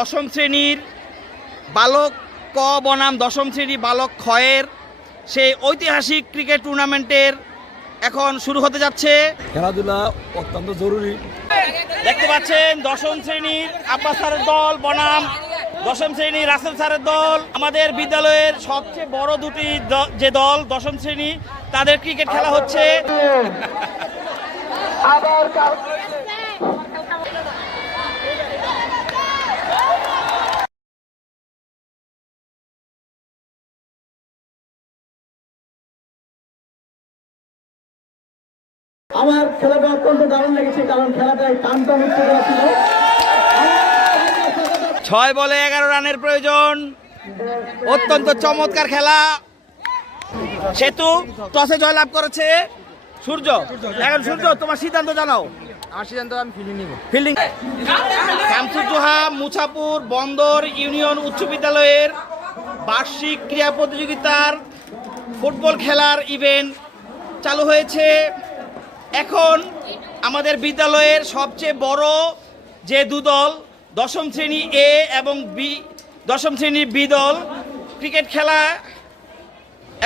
দশম শ্রেণীর বালক ক বনাম দশম শ্রেণী বালক খয়ের সেই ঐতিহাসিক ক্রিকেট টুর্নামেন্টের এখন শুরু হতে যাচ্ছে। খেলাধুলা অত্যন্ত জরুরি। দেখতে পাচ্ছেন দশম শ্রেণীর আব্বাস স্যারের দল বনাম দশম শ্রেণী রাসেল স্যারের দল। আমাদের বিদ্যালয়ের সবচেয়ে বড় দুটি যে দল দশম শ্রেণী, তাদের ক্রিকেট খেলা হচ্ছে। আমার খেলাটা অত্যন্ত দারুণ লেগেছে, কারণ খেলাটায় টানটা হচ্ছে ছিল। 6 বলে 11 রানের প্রয়োজন। অত্যন্ত চমৎকার খেলা। সেতু টসে জয়লাভ করেছে সূর্য। এখন সূর্য, তোমার সিদ্ধান্ত জানাও। আমার সিদ্ধান্ত আমি ফিল্ডিং নিব। ফিল্ডিং। শামসুজ্জোহা মুছাপুর বন্দর ইউনিয়ন উচ্চ বিদ্যালয়ের বার্ষিক ক্রীড়া প্রতিযোগিতার ফুটবল খেলার ইভেন্ট চালু হয়েছে। এখন আমাদের বিদ্যালয়ের সবচেয়ে বড় যে দুদল দশম শ্রেণী এ এবং বি, দশম শ্রেণীর বি দল ক্রিকেট খেলা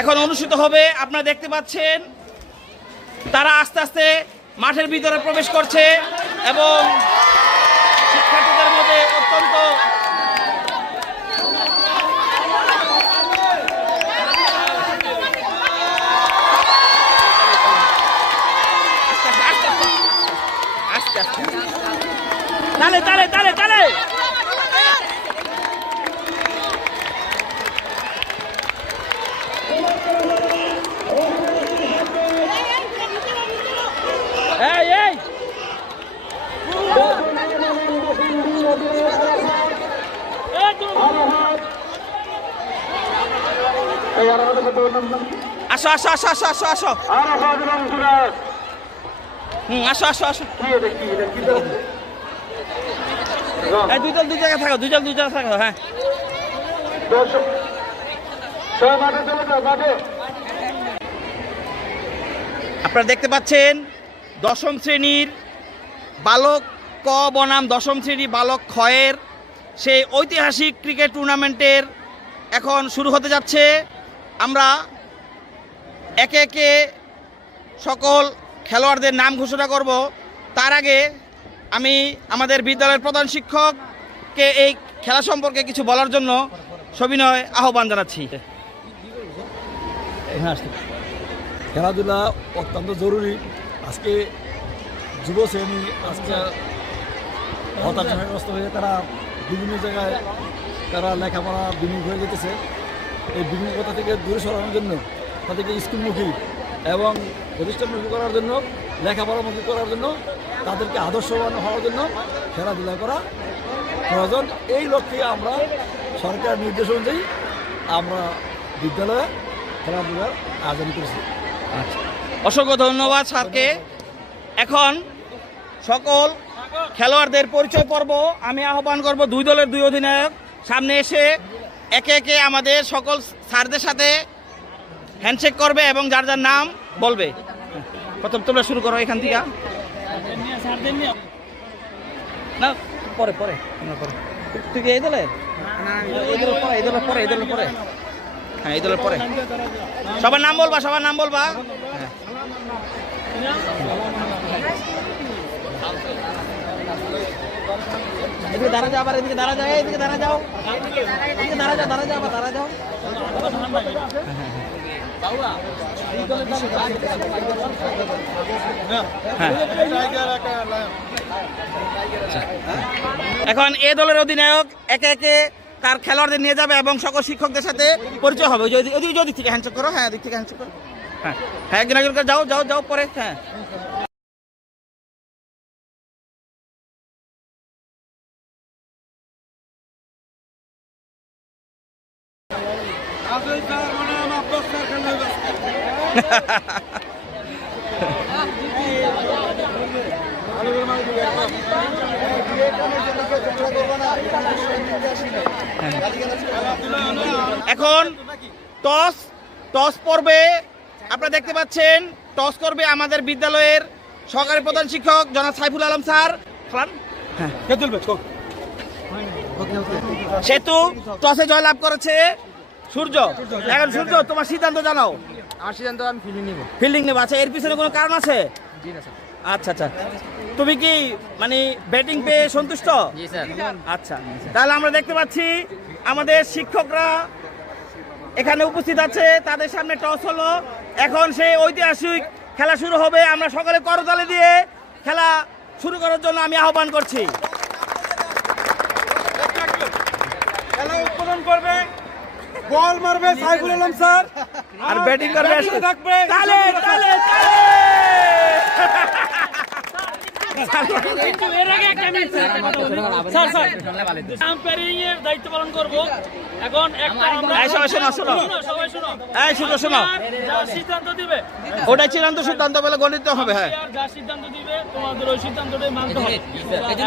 এখন অনুষ্ঠিত হবে। আপনারা দেখতে পাচ্ছেন তারা আস্তে আস্তে মাঠের ভিতরে প্রবেশ করছে এবং শিক্ষার্থীদের মধ্যে অত্যন্ত আস্তে আস্তে তালে তালে তালে তালে এই এই আসো আসো আসো আসো আসো আসো আসো আসো আসো। দুই দল দুই জায়গায় থাকো, দুই দল দুই জায়গায় থাকো। হ্যাঁ, আপনারা দেখতে পাচ্ছেন দশম শ্রেণীর বালক ক বনাম দশম শ্রেণী বালক খয়ের সেই ঐতিহাসিক ক্রিকেট টুর্নামেন্টের এখন শুরু হতে যাচ্ছে। আমরা একে একে সকল খেলোয়াড়দের নাম ঘোষণা করব। তার আগে আমি আমাদের বিদ্যালয়ের প্রধান শিক্ষককে এই খেলা সম্পর্কে কিছু বলার জন্য সবিনয় আহ্বান জানাচ্ছি। খেলাধুলা অত্যন্ত জরুরি। আজকে যুব শ্রেণী আজকে হতাশাগ্রস্ত হয়ে তারা বিভিন্ন জায়গায় তারা লেখাপড়া বিনিয়োগ হয়ে যেতেছে। এই বিনিয়োগতা থেকে দূরে সরানোর জন্য তাদেরকে স্কুলমুখী এবং প্রতিষ্ঠানমুখী করার জন্য, লেখাপড়ামুখী করার জন্য, তাদেরকে আদর্শবান হওয়ার জন্য খেলাধুলা করা প্রয়োজন। এই লক্ষ্যে আমরা সরকার নির্দেশ অনুযায়ী আমরা বিদ্যালয়ে খেলাধুলার আয়োজন করেছি। আচ্ছা, অসংখ্য ধন্যবাদ স্যারকে। এখন সকল খেলোয়াড়দের পরিচয় পর্ব আমি আহ্বান করব। দুই দলের দুই অধিনায়ক সামনে এসে একে একে আমাদের সকল স্যারদের সাথে হ্যান্ডশেক করবে এবং যার যার নাম বলবে। প্রথম তোমরা শুরু করো এখান থেকে। না, পরে পরে তুই কি এই দলের? এই দলের পরে, এই দলের পরে, এই দলের পরে। হ্যাঁ, এই দলের পরে। সবার নাম বলবা, সবার নাম বলবা। হ্যাঁ, এদিকে দাঁড়া যাও, আবার এদিকে দাঁড়া যাও, এদিকে দাঁড়া যাও, এদিকে দাঁড়া যাও, দাঁড়া যাও, আবার দাঁড়া যাও। এখন এ দলের অধিনায়ক একে একে তার খেলোয়াড়দের নিয়ে যাবে এবং সকল শিক্ষকদের সাথে পরিচয় হবে। ওদিক থেকে হ্যান্ডশেক করো। হ্যাঁ, দিক থেকে হ্যান্ডশেক করো। হ্যাঁ হ্যাঁ, একজন একজন করে যাও যাও যাও পরে। হ্যাঁ, এখন টস টস পর্বে আপনারা দেখতে পাচ্ছেন টস করবে আমাদের বিদ্যালয়ের সহকারী প্রধান শিক্ষক জনাব সাইফুল আলম স্যার। হ্যাঁ, সেতু টসে জয়লাভ করেছে সূর্য। এখন সূর্য, তোমার সিদ্ধান্ত জানাও। আমার সিদ্ধান্ত আমি ফিল্ডিং নিব। ফিল্ডিং নেবে। আচ্ছা, এর পিছনে কোনো কারণ আছে? জি না স্যার। আচ্ছা আচ্ছা, তুমি কি মানে ব্যাটিং পেয়ে সন্তুষ্ট? জি স্যার। আচ্ছা, তাহলে আমরা দেখতে পাচ্ছি আমাদের শিক্ষকরা এখানে উপস্থিত আছে, তাদের সামনে টস হলো। এখন সেই ঐতিহাসিক খেলা শুরু হবে। আমরা সকলে করতালি দিয়ে খেলা শুরু করার জন্য আমি আহ্বান করছি। খেলা উদ্বোধন করবে, বল মারবে সাইফুল আলম স্যার, আর ব্যাটিং করবে থাকবে তালে তালে তালে। কিন্তু এর আগে একটা আমি স্যার আম্পায়ারিং এর দায়িত্ব পালন করব। এখন একটা আমরা এই সবাই শোনো, শোনো। সবাই শোনো, এই শুনো শোনো, যা সিদ্ধান্ত দিবে ওটাই চূড়ান্ত সিদ্ধান্ত বলে গণিত হবে। হ্যাঁ, আর যা সিদ্ধান্ত দিবে তোমাদের ওই সিদ্ধান্তটাই মানতে হবে।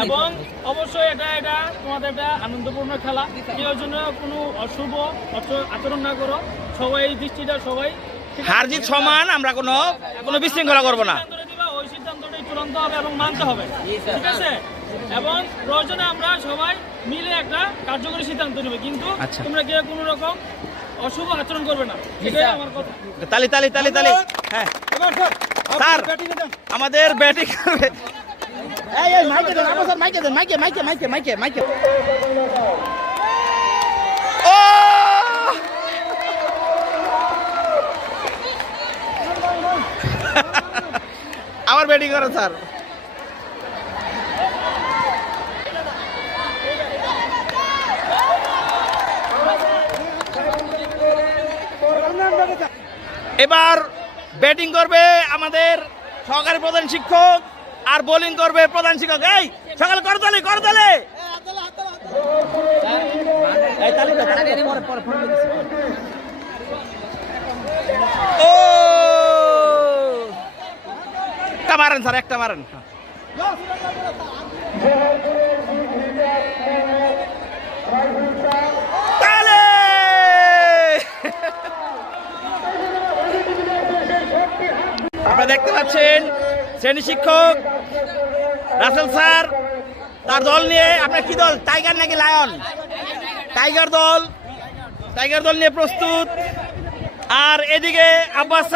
এবং অবশ্যই এটা তোমাদের একটা আনন্দপূর্ণ খেলা, কেউ জন্য কোনো অশুভ আচরণ না করো। সবাই এই দৃষ্টিটা সবাই হার জিত সমান, আমরা কোনো বিশৃঙ্খলা করবো না। সিদ্ধান্তটা দিবা, ওই সিদ্ধান্তটাই চূড়ান্ত হবে এবং মানতে হবে, ঠিক আছে? এবং প্রয়োজনে আমরা সবাই মিলে একটা কার্যকরী সিদ্ধান্ত নেবে, কিন্তু আচ্ছা। তোমরা কেউ কোনো রকম অশুভ আচরণ করবে না, এটাই আমার কথা। তালি তালি তালি তালি। হ্যাঁ এবার স্যার স্যার, ব্যাটিং দেন। আমাদের ব্যাটিং করবে। এই এই মাইকে দেন, আমার স্যার মাইকে দেন, মাইকে মাইকে মাইকে মাইকে মাইকে। ও আবার ব্যাটিং করেন স্যার। এবার ব্যাটিং করবে আমাদের সহকারী প্রধান শিক্ষক, আর বোলিং করবে প্রধান শিক্ষক। এই সকালে করতালি করতালি। ও একটা মারেন স্যার, একটা মারেন। তালে আপনারা দেখতে পাচ্ছেন শ্রেণী শিক্ষক রাসেল স্যার তার দল নিয়ে, আপনার কি দল, টাইগার নাকি লায়ন? টাইগার দল নিয়ে প্রস্তুত। আর এদিকে আব্বাস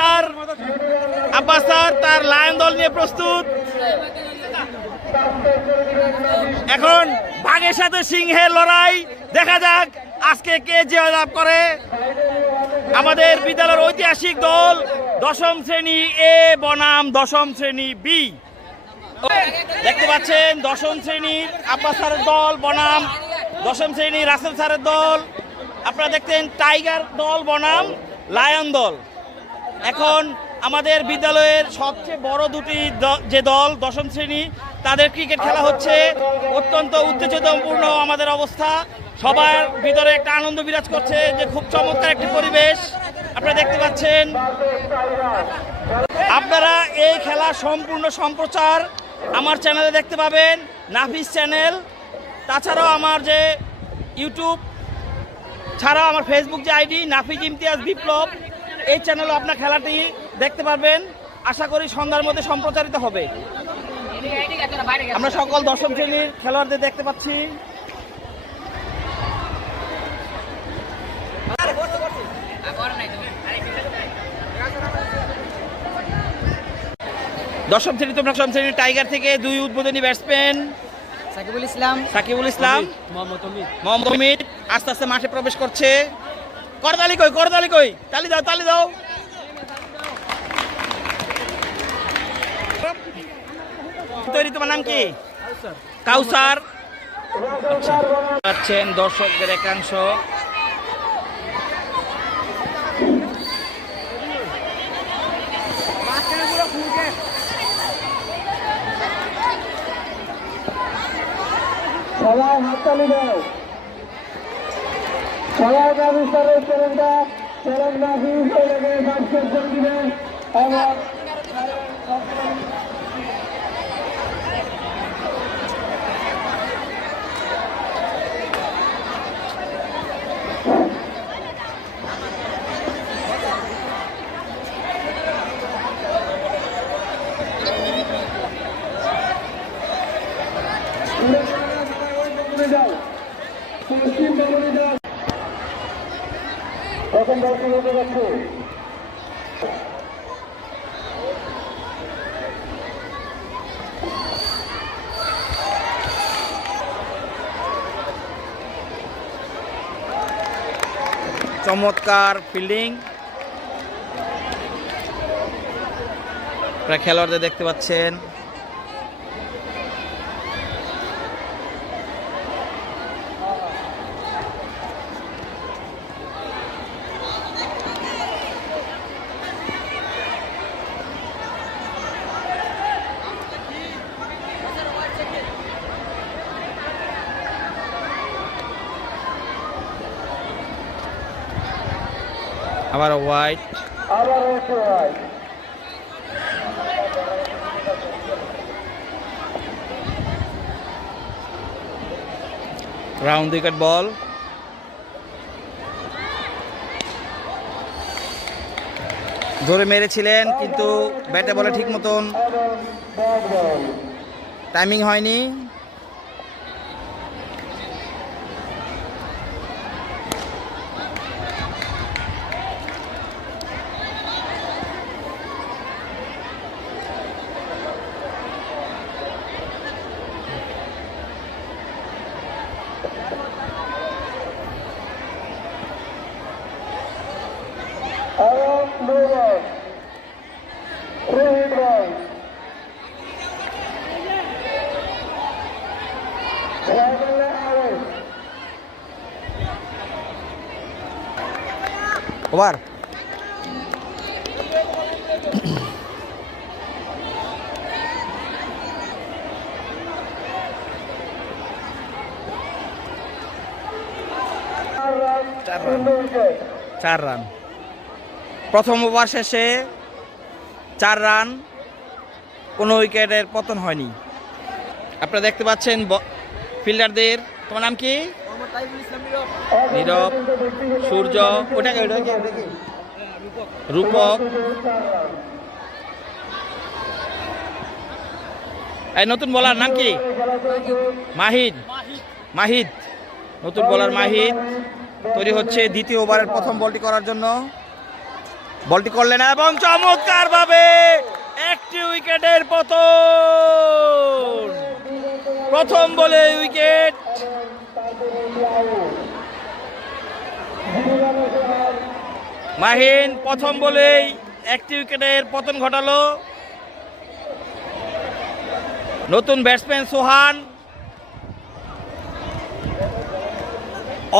স্যার তার লায়ন দল নিয়ে প্রস্তুত। এখন বাঘের সাথে সিংহের লড়াই, দেখা যাক আজকে কে জয়লাভ করে। আমাদের বিদ্যালয়ের ঐতিহাসিক দল দশম শ্রেণী এ বনাম দশম শ্রেণী বি। দেখতে পাচ্ছেন দশম শ্রেণীর আব্বাস স্যারের দল বনাম দশম শ্রেণীর রাসেল স্যারের দল। আপনারা দেখতেন টাইগার দল বনাম লায়ন দল। এখন আমাদের বিদ্যালয়ের সবচেয়ে বড় দুটি যে দল দশম শ্রেণী, তাদের ক্রিকেট খেলা হচ্ছে। অত্যন্ত উত্তেজনাপূর্ণ আমাদের অবস্থা, সবার ভিতরে একটা আনন্দ বিরাজ করছে, যে খুব চমৎকার একটি পরিবেশ আপনারা দেখতে পাচ্ছেন। আপনারা এই খেলা সম্পূর্ণ সম্প্রচার আমার চ্যানেলে দেখতে পাবেন, নাফিস চ্যানেল। তাছাড়াও আমার যে ইউটিউব ছাড়াও আমার ফেসবুক যে আইডি নাফিজ ইমতিয়াজ বিপ্লব, এই চ্যানেলও আপনার খেলাটি দেখতে পারবেন। আশা করি সন্ধ্যার মধ্যে সম্প্রচারিত হবে। আমরা সকল দশম শ্রেণীর খেলোয়াড়দের দেখতে পাচ্ছি। দশম শ্রেণীর টাইগার থেকে দুই উদ্বোধনী ব্যাটসম্যান সাকিবুল ইসলাম, মোহাম্মদ অমিত আস্তে আস্তে মাঠে প্রবেশ করছে। করতালি কই, তালি দাও। তৈরি, তোমার নাম কি? কাউসার। আচ্ছা, দর্শকদের একাংশ। সবাই হাততালি দাও, সবাই বিস্তারের চ্যালেঞ্জটা সাবস্ক্রাইব দিবেন এবং প্রথম বল শুরু হতে যাচ্ছে। চমৎকার ফিল্ডিং, আপনারা খেলোয়াড়দের দেখতে পাচ্ছেন। আবার হোয়াইট, আবার হচ্ছে right। রাউন্ড উইকেট বল। জোরে মেরেছিলেন কিন্তু ব্যাটে বলে ঠিক মতন এবং ব্যাট বল। টাইমিং হয়নি। এবং নো বল, থ্রি হিট বল। ছয় বলে আউট। ওভার। চার রান, 4 রান। শূন্য উইকেট। 4 রান। প্রথম ওভার শেষে 4 রান, কোনো উইকেটের পতন হয়নি। আপনারা দেখতে পাচ্ছেন ফিল্ডারদের। তোমার নাম কি? নীরব, সূর্য, ওটাকে রূপক। এই নতুন বলার নাম কি? মাহিদ। মাহিদ, নতুন বলার মাহিদ তৈরি হচ্ছে দ্বিতীয় ওভারের প্রথম বলটি করার জন্য। বলটি করলেন এবং চমৎকার ভাবে একটি উইকেটের পতন। প্রথম বলে উইকেট। মাহিন প্রথম বলেই একটি উইকেটের পতন ঘটালো। নতুন ব্যাটসম্যান সোহান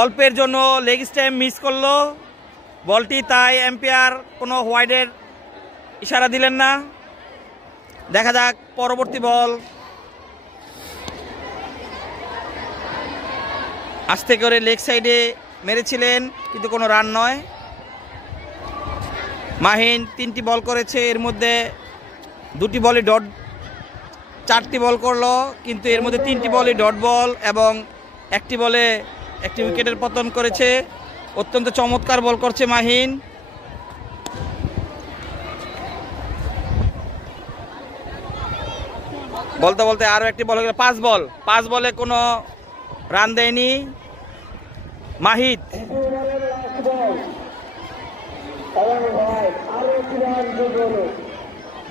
অল্পের জন্য লেগ স্ট্যাম্প মিস করলো বলটি, তাই এম্পায়ার কোনো হোয়াইডের ইশারা দিলেন না। দেখা যাক পরবর্তী বল। আস্তে করে লেগ সাইডে মেরেছিলেন কিন্তু কোনো রান নয়। মাহিন 3টি বল করেছে, এর মধ্যে 2টি বলই ডট, 4টি বল করলো কিন্তু এর মধ্যে 3টি বলই ডট বল এবং একটি বলে একটি উইকেটের পতন করেছে। অত্যন্ত চমৎকার বল করছে মাহিন। বলতে বলতে আরো একটি বল হয়ে গেল। 5 বলে কোনো রান দেয়নি মাহিদ।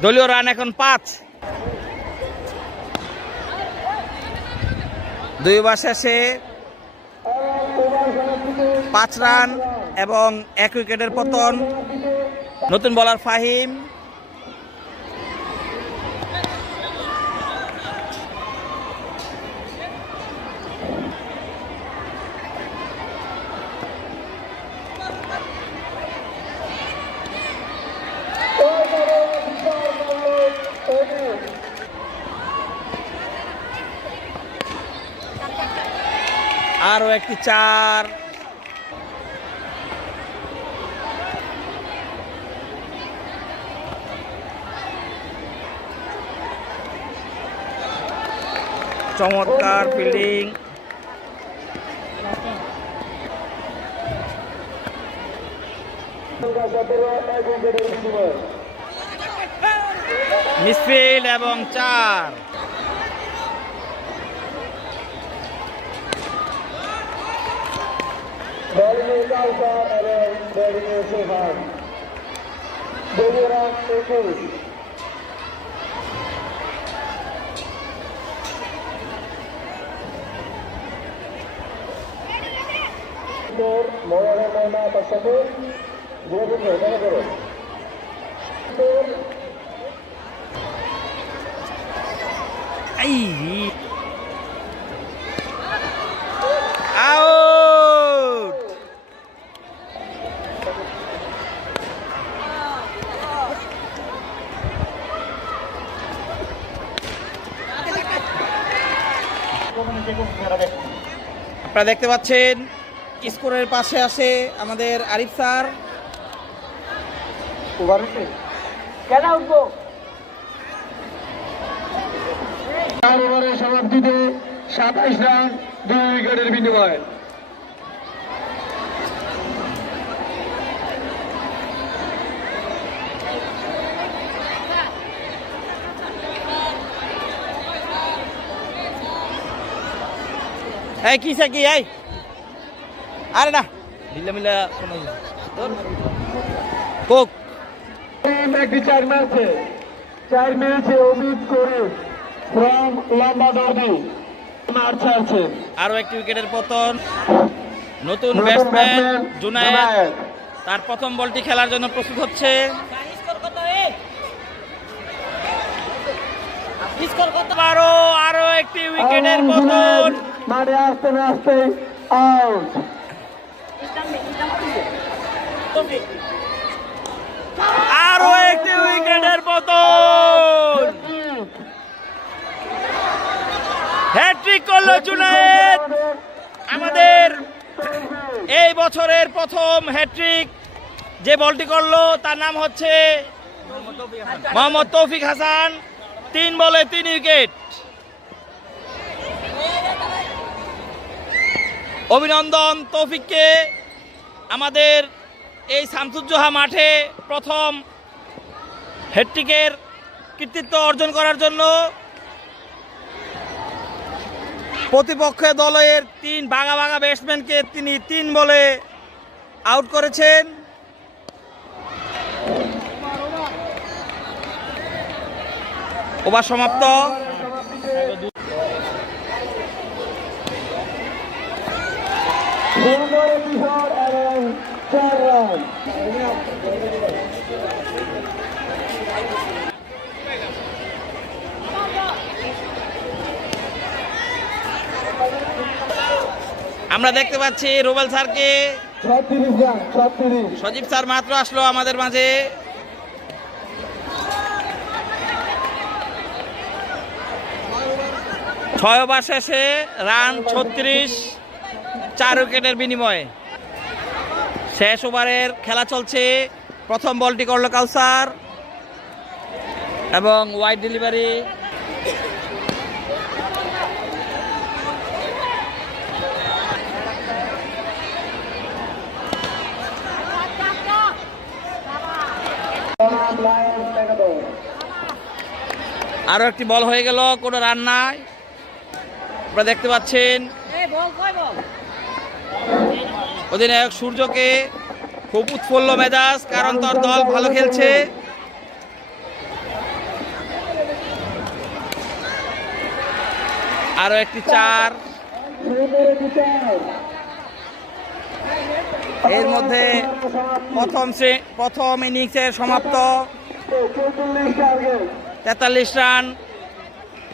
দলীয় রান এখন 5। 2 ওভার শেষে 5 রান এবং 1 উইকেটের পতন। নতুন বলার ফাহিম। আরো একটি 4। চমৎকার ফিল্ডিং। মিসফিল্ড এবং 4। বল নিয়ে যাও এবং ব্যাটিংয়ে সোহান। দলীয় রান 21। মনোহর ময়না তার সাথে মনে করো আউট। আপনারা দেখতে পাচ্ছেন স্কোরের পাশে আসে আমাদের আরিফ স্যার। চার ওভারের সমাপ্তিতে 27 রান 2 উইকেটের বিনিময়ে। এই কিসে কি এই আরে না ঢিলা মিলা কোক। একটি 4 মেরেছে অমিত করে ফ্রম লম্বা ডার্বি মার ছাড়ছে। আরো একটি উইকেটের পতন। নতুন ব্যাটসম্যান জুনায়েদ তার প্রথম বলটি খেলার জন্য প্রস্তুত হচ্ছে। আরো একটি উইকেটের পতন। মাঠে আসতে না আসতে আউট। আরো একটি উইকেটের পতন। হ্যাট্রিক করলো জুনায়েদ। আমাদের এই বছরের প্রথম হ্যাট্রিক যে বলটি করলো তার নাম হচ্ছে মোহাম্মদ তৌফিক হাসান। 3 বলে 3 উইকেট। অভিনন্দন তৌফিককে আমাদের এই শামসুজ্জোহা মাঠে প্রথম হ্যাট্রিকের কৃতিত্ব অর্জন করার জন্য। প্রতিপক্ষের দলের 3 ভাগা ব্যাটসম্যানকে তিনি 3 বলে আউট করেছেন। ওভার সমাপ্ত। সুন্দর কিশোর এবং 4 রান। আমরা দেখতে পাচ্ছি রুবেল স্যারকে। 36 রান 36। সজীব স্যার মাত্র আসলো আমাদের মাঝে। ছয় ওভার শেষে রান 36, 4 উইকেটের বিনিময়ে। শেষ ওভারের খেলা চলছে। প্রথম বলটি করলো কাউসার এবং ওয়াইড ডেলিভারি। আরো একটি বল হয়ে গেল, কোনো রান নাই। আপনারা দেখতে পাচ্ছেন অধিনায়ক সূর্যকে খুব উৎফুল্ল মেজাজ, কারণ তার দল ভালো খেলছে। আরো একটি 4। এর মধ্যে প্রথম ইনিংসের সমাপ্ত। 43 রান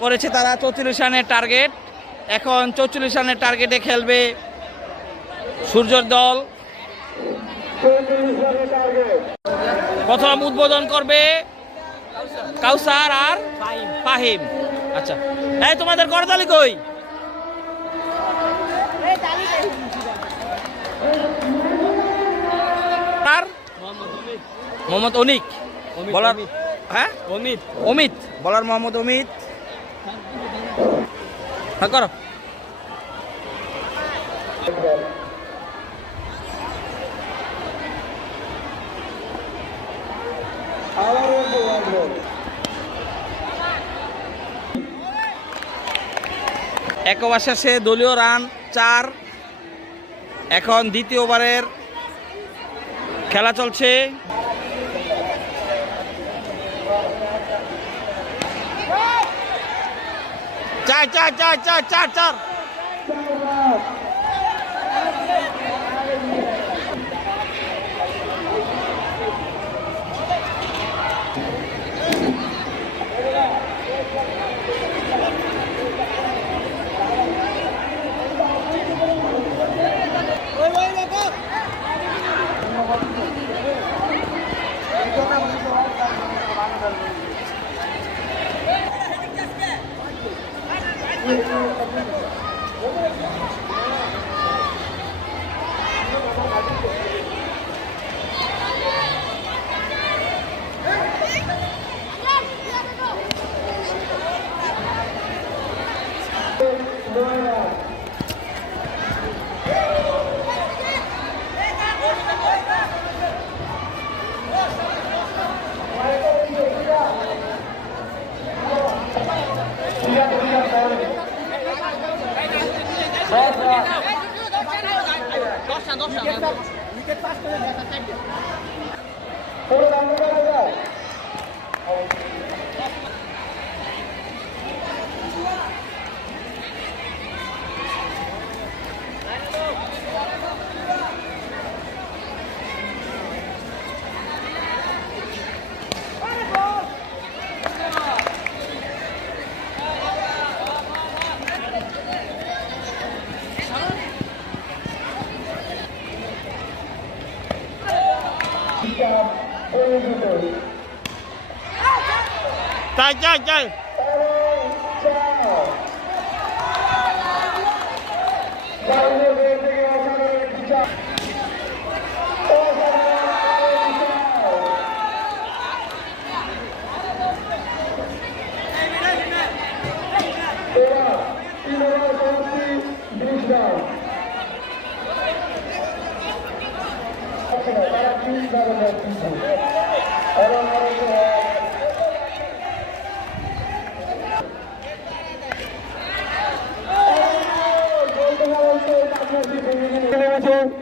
করেছে তারা, 34 রানের টার্গেট। এখন 44 রানের টার্গেটে খেলবে সূর্যর দল। প্রথম উদ্বোধন করবে কাউসার আর ফাহিম। আচ্ছা, এই তোমাদের করতালি কই? আর মোহাম্মদ অনিক বলার, হ্যাঁ অমিত বলার, মোহাম্মদ অমিত। হ্যাঁ করো। এক ওভার শেষে দলীয় রান 4। এখন দ্বিতীয় ওভারের খেলা চলছে। চার চার চার চার চার চার চার চার চার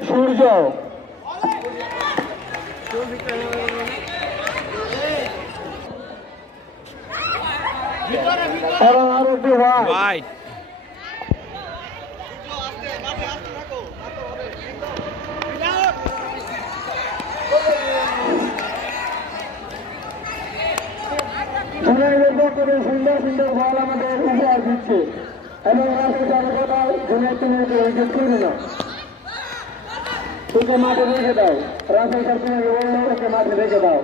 সূর্য এবং আরো একটি ওয়াইড। জুনাইদের পক্ষে সুন্দর সুন্দর বল আমাদের উপহার দিচ্ছে এবং রাশেদ সর্বদাই জুনাইদ তুমি উইকেট করবে না, তোকে মাঠে রেখে দাও। রাশেদ সবসময় বললো ওকে মাঠে রেখে দাও।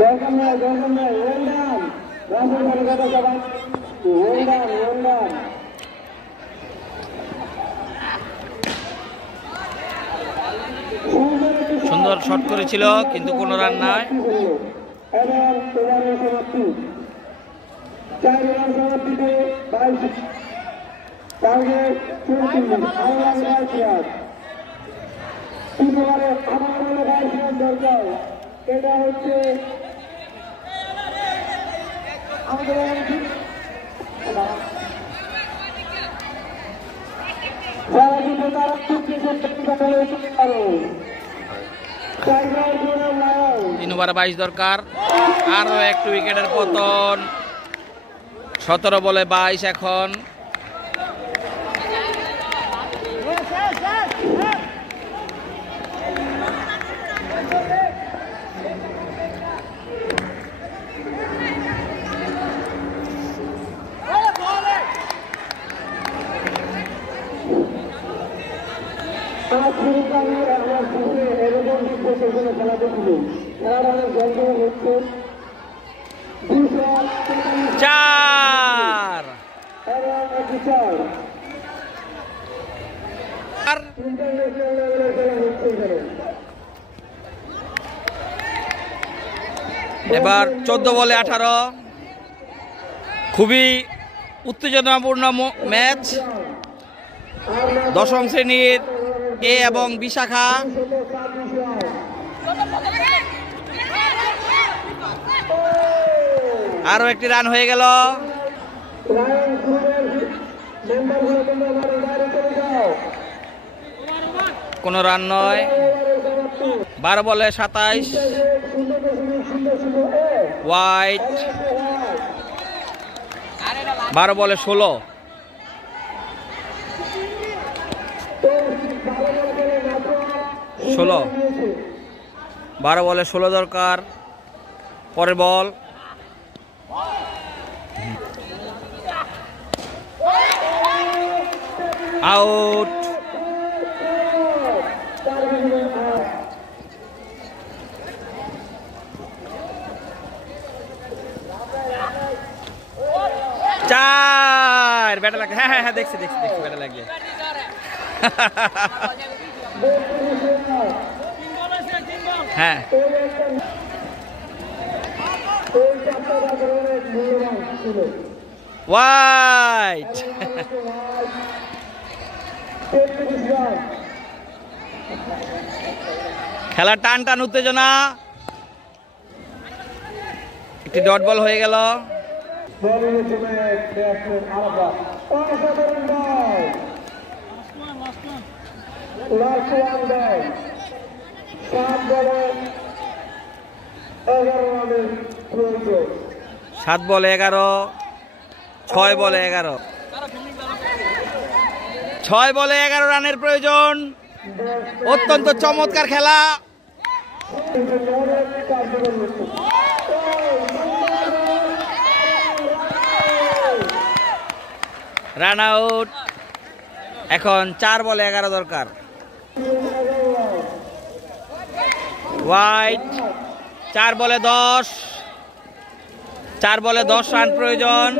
দরকার নাই ওয়েল ডান। রাশেদ সর্বদা সবাই ওয়েল ডান ওয়েল ডান। সুন্দর শট করেছিল কিন্তু কোনো রান নাই। এবং ওভারের সমাপ্তি 4 ওভার সমাপ্তিতে 22 টার্গেট 34 আবার 22 রান। 3 ওভারে আবার 22 রান দরকার। এটা হচ্ছে আমাদের যারা কিন্তু তারা পারো 3 ওভারে 22 দরকার। আরো একটু উইকেটের পতন। 17 বলে 22 এখন। খেলা দেখছিল খেলাটা অনেক জল হচ্ছে 4 এবং একটি 4 আর ইন্টারন্যাশনাল লেভেলের খেলা হচ্ছে এখানে। এবার 14 বলে 18। খুবই উত্তেজনাপূর্ণ ম্যাচ। দশম শ্রেণীর এ এবং বিশাখা আরো একটি রান হয়ে গেল। কোনো রান নয়। 12 বলে 27 ওয়াইড। 12 বলে 16। 12 বলে 16 দরকার। পরের বল আউট। চার। ব্যাটা লাগে। হ্যাঁ হ্যাঁ হ্যাঁ, দেখছি দেখছি দেখছি ব্যাটা লাগবে। হ্যাঁ ওয়াইড। খেলার টান টান উত্তেজনা। একটি ডট বল হয়ে গেল। সাত বলে 11। 6 বলে 11। 6 বলে 11 রানের প্রয়োজন। অত্যন্ত চমৎকার খেলা। Run out. এখন 4 বলে 11 দরকার। ওয়াইড। 4 বলে 10। 4 বলে 10 রান প্রয়োজন।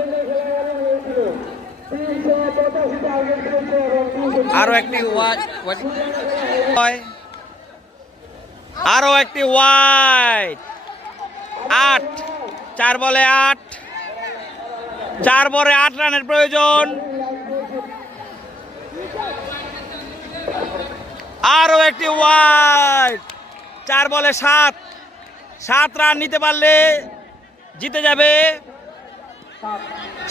আরো একটি আরো একটি ওয়াইড। 8। 4 বলে 8। 4 বলে 8 রানের প্রয়োজন। আরো একটি ওয়াইড। 4 বলে 7। 7 রান নিতে পারলে জিতে যাবে।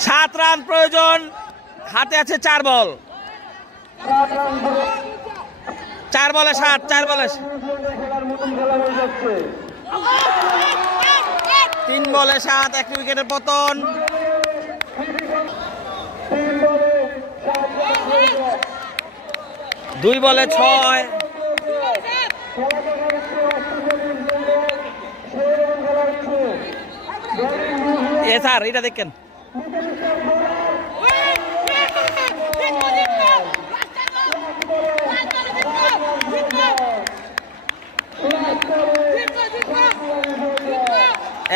7 রান প্রয়োজন। হাতে আছে 4 বল। 4 বলে 7। 4 বলে 3 বলে 7। একটি উইকেটের পতন। 2 বলে 6। স্যার এটা দেখেন।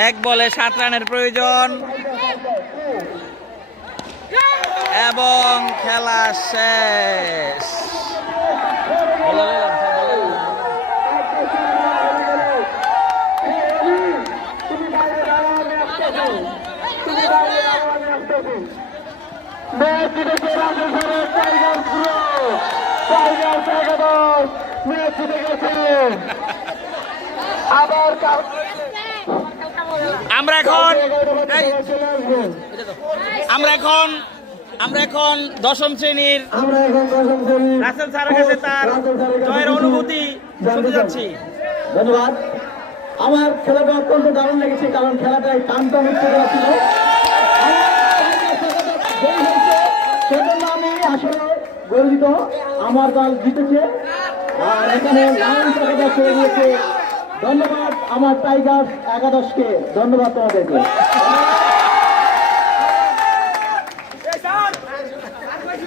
এক বলে 7 রানের প্রয়োজন এবং খেলা শেষ। আমরা এখন দশম শ্রেণীর রাসেল স্যারের কাছে তার জয়ের অনুভূতি শুনতে যাচ্ছি। ধন্যবাদ। আমার খেলাটা অত্যন্ত দারুণ লেগেছে, কারণ খেলাটায় টানটা উত্তেজনা ছিল। সেজন্য আমি আসলে গর্বিত। আমার দল জিতেছে আর এখানে চলে গিয়েছে। ধন্যবাদ আমার টাইগার্স একাদশকে। ধন্যবাদ তোমাদেরকে।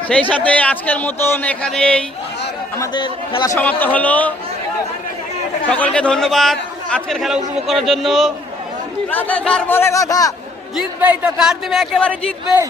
সেই সাথে আজকের মতন এখানেই আমাদের খেলা সমাপ্ত হলো। সকলকে ধন্যবাদ আজকের খেলা উপভোগ করার জন্য। বলে কথা জিতবেই তো, কার টিমে একেবারে জিতবেই।